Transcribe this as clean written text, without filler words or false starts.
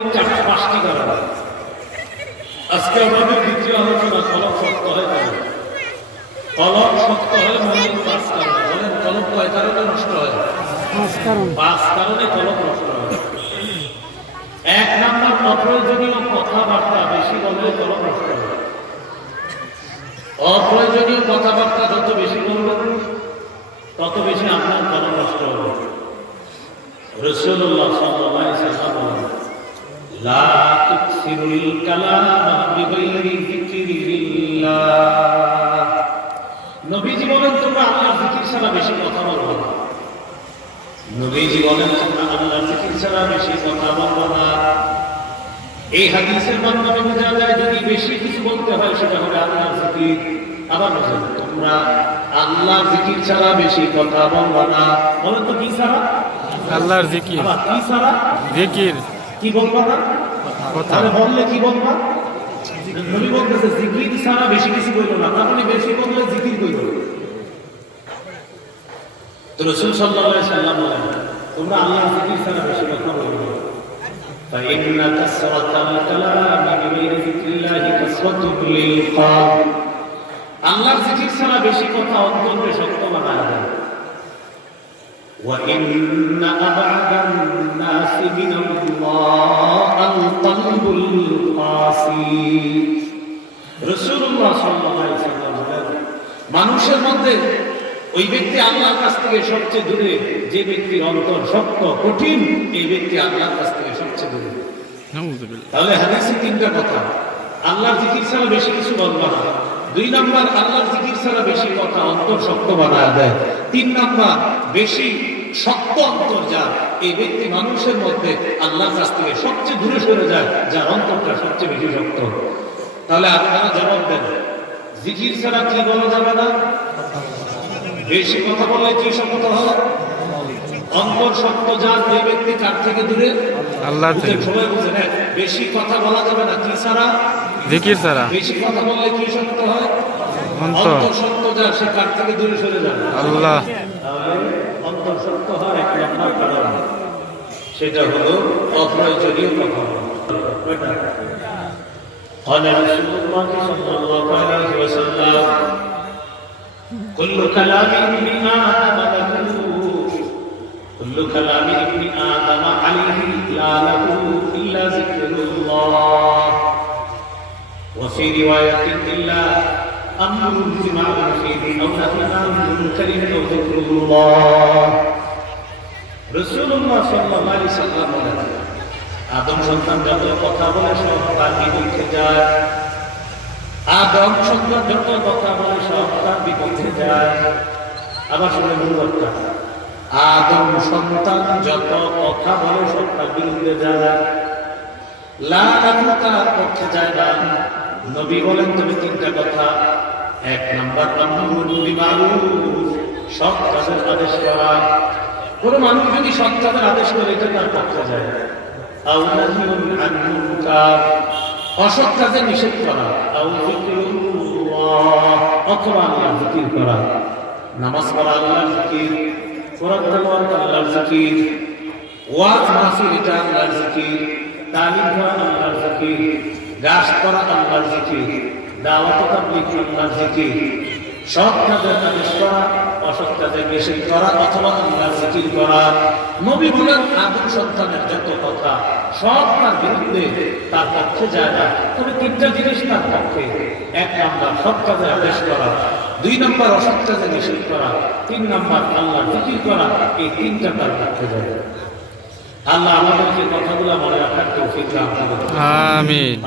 পাঁচটি কারণ। আজকে আমাদের দ্বিতীয় আলোচনা কলম শক্ত হয় কেন? কলম শক্ত হলে মনে পাঁচ কারণ। বলেন কলম কয় কারণে নষ্ট হয়? পাঁচ কারণে কলম নষ্ট হয়। এক নাম্বার, অপ্রয়োজনীয় কথাবার্তা বেশি বললে কলম নষ্ট হয়। অপ্রয়োজনীয় কথাবার্তা যত বেশি বলবেন তত বেশি আপনার কলম নষ্ট হবে। রাসূলুল্লাহ সাল্লাল্লাহু আলাইহি ওয়াসাল্লাম লা তুকসিরুল কালামা বিগাইরি যিকরিল্লাহ। নবীজি বলেন তোমরা আল্লাহর জিকির ছাড়া বেশি কথা বলবে না। নবীজি বলেন তোমরা আল্লাহর জিকির ছাড়া বেশি কথা বলবে না। এই হাদিসের মাধ্যমে বোঝা যায় যদি বেশি কিছু বলতে হয় সেটা হবে আল্লাহর জিকির। আবার বলেন তোমরা আল্লাহর জিকির ছাড়া বেশি কথা বলবে না। বলেন তো কি ছাড়া? আল্লাহর জিকির। আবার কি ছাড়া? জিকির। কি বলবো না? কথা। তাহলে বললে কি বলবা? নবী বলতেছে জিকির ছাড়া বেশি কিছু বলবো না। তার মানে বেশি বললে জিকির কইরো। তো রাসূল সাল্লাল্লাহু আলাইহি ওয়াসাল্লাম বলেন তোমরা আল্লাহর জিকির ছাড়া বেশি কথা বলবে না। فإن كثرة الكلام بغير ذكر الله كثرة للقلب। আল্লাহর জিকির ছাড়া বেশি কথা অন্তরকে শক্ত বানায় দেয়। وإن أبعد الناس من الله القلب القاسي। রাসূলুল্লাহ সাল্লাল্লাহু আলাইহি ওয়াসাল্লাম বলেন মানুষের মধ্যে ওই ব্যক্তি আল্লাহর কাছ থেকে সবচেয়ে দূরে যে ব্যক্তির অন্তর শক্ত কঠিন, এই ব্যক্তি আল্লাহর কাছ থেকে সবচেয়ে দূরে। তাহলে হাদিসে তিনটা কথা। আল্লাহর জিকির ছাড়া বেশি কিছু বলবা না। দুই নাম্বার, আল্লাহর জিকির ছাড়া বেশি কথা অন্তর শক্ত বানায় দেয়। তিন নাম্বার, বেশি শক্ত অন্তর যার, এই ব্যক্তি মানুষের মধ্যে আল্লাহর কাছ থেকে সবচেয়ে দূরে সরে যায়, যার অন্তরটা সবচেয়ে বেশি শক্ত। তাহলে আপনারা জবাব দেন জিকির ছাড়া কি বলা যাবে না? বেশি কথা বললে কি শক্ত হয়? অন্তর শক্ত যার, এই ব্যক্তি কার থেকে দূরে? আল্লাহ থেকে। সবাই বুঝেন বেশি কথা বলা যাবে না কি ছাড়া? জিকির ছাড়া। বেশি কথা বললে কি শক্ত হয়? অন্তর শক্ত যার, সে কার থেকে দূরে সরে যাবে? আল্লাহ। তাহলে অন্তর শক্ত হয় এক নম্বর কারণ, সেটা হলো অপ্রয়োজনীয় কথা বলা। قال رسول الله صلى الله عليه وسلم كل كلام ابن آدم له كل كلام ابن آدم عليه لا له إلا ذكر الله وفي رواية إلا أمر بمعروف أو نهي عن منكر أو ذكر الله। রাসূলুল্লাহ সাল্লাল্লাহু আলাইহি ওয়াসাল্লাম বলেন আদম সন্তান যত কথা বলে সব তার বিপক্ষে যায়। আদম সন্তান যত কথা বলে সব তার বিপক্ষে যায়। আবার শুনে মূলটা আদম সন্তান যত কথা বলে সব তার বিরুদ্ধে যায়, তার পক্ষে যায় না। নবী বলেন তুমি তিনটা কথা। এক নাম্বার, সৎ কাজের আদেশ করা। কোন মানুষ যদি সৎ কাজের আদেশ করে এটা তার পক্ষে যায়। অসৎ কাজে নিষেধ করা, অথবা আল্লাহর জিকির করা। নামাজ পড়া আল্লাহর জিকির, কোরআন তেলাওয়াত আল্লাহর জিকির, ওয়াজ মাহফিল এটা আল্লাহর জিকির, তালিম করা আল্লাহর জিকির, গাছ করা আল্লাহর জিকির, দাওয়াত তাবলীগ আল্লাহর জিকির। সৎ কাজের আদেশ করা, অসৎ কাজে নিষেধ করা, অথবা আল্লাহর জিকির করা। নবী বলেন আদম সন্তানের যত কথা সব তার বিরুদ্ধে, তার পক্ষে যায় না। তবে তিনটা জিনিস তার পক্ষে। এক নাম্বার সৎ কাজে আদেশ করা, দুই নাম্বার অসৎ কাজে নিষেধ করা, তিন নাম্বার আল্লাহর জিকির করা। এই তিনটা তার পক্ষে যায়। আল্লাহ আমাদেরকে কথাগুলো মনে রাখার তৌফিক দান করুন। আমিন।